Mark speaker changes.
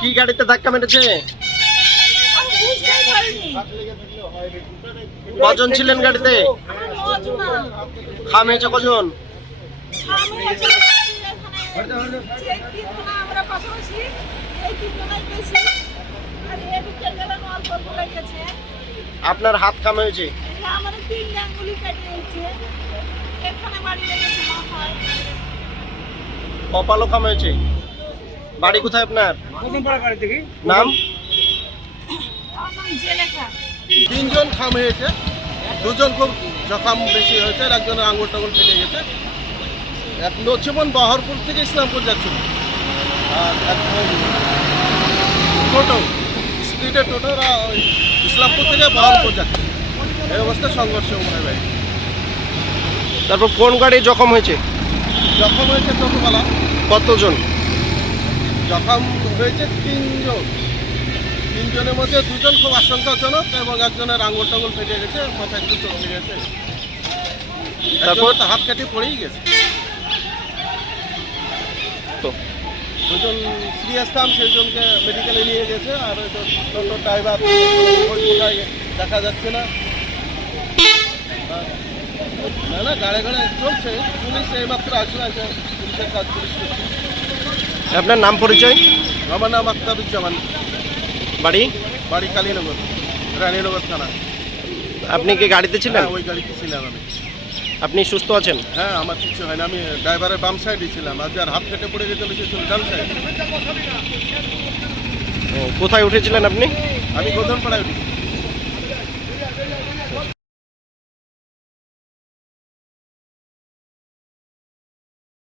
Speaker 1: কি গাড়িতে ধাক্কা মেরেছে? কজন ছিলেন গাড়িতে? খামেছে কজন?
Speaker 2: আমরা পাশাপাশি এই তিনজনাই গেছি।
Speaker 1: আপনার হাত খাম হয়েছে?
Speaker 2: এটা আমাদের তিন আঙ্গুলি কেটে গেছে এখানে বাড়ি লেগেছে মাথায়
Speaker 1: কপালও খাম হয়েছে? বাড়ি কোথায় আপনার? নাম?
Speaker 3: তিনজন খাম হয়েছে। দুজন খুব জখম বেশি হয়েছে আর একজনের আঙুল টাঙুল ফেটে গেছে। এক লক্ষ্মণ বহরপুর থেকে ইসলামপুর যাচ্ছিল। আর টোটো স্পিডে টোটো ওরা ওই ইসলামপুর থেকে বহরপুর যাচ্ছে। এই অবস্থায় সংঘর্ষ হয়। ভাই
Speaker 1: তারপর কোন গাড়ি জখম হয়েছে?
Speaker 3: জখম হয়েছে টোটোওয়ালা।
Speaker 1: কতজন?
Speaker 3: জখম হয়েছে তিনজন। তিনজনের মধ্যে দুজন খুব আশঙ্কাজনক এবং একজনের আঙুল টাঙুল ফেটে গেছে মাথা একটু চমকে গেছে।
Speaker 1: তারপর?
Speaker 3: তারপর হাত কেটে পড়েই গেছে।
Speaker 1: তো
Speaker 3: দুজন সিরিয়াস কাম সেজনকে মেডিকেলে নিয়ে গেছে আর ওই টোটো ড্রাইভার কোথায় দেখা যাচ্ছে না। না না গাড়ে গাড়ে চলছে পুলিশ এইমাত্র আসলে আছে পুলিশের কাজ পুলিশ
Speaker 1: আপনার নাম পরিচয়?
Speaker 3: আমার নাম আখতারুজ্জামান
Speaker 1: বাড়ি?
Speaker 3: বাড়ি কালীনগর রানীনগর থানা।
Speaker 1: আপনি কি গাড়িতে ছিলেন?
Speaker 3: হ্যাঁ ওই গাড়িতে ছিলাম আমি।
Speaker 1: আপনি সুস্থ আছেন?
Speaker 3: হ্যাঁ আমার কিছু হয় না। আমি ড্রাইভারের বাম সাইডে ছিলাম। আজ আর যার হাত কেটে পড়ে গেছিল সে ছিল ডান সাইড।
Speaker 1: ও, কোথায় উঠেছিলেন আপনি?
Speaker 3: আমি গোধনপাড়ায় উঠেছি।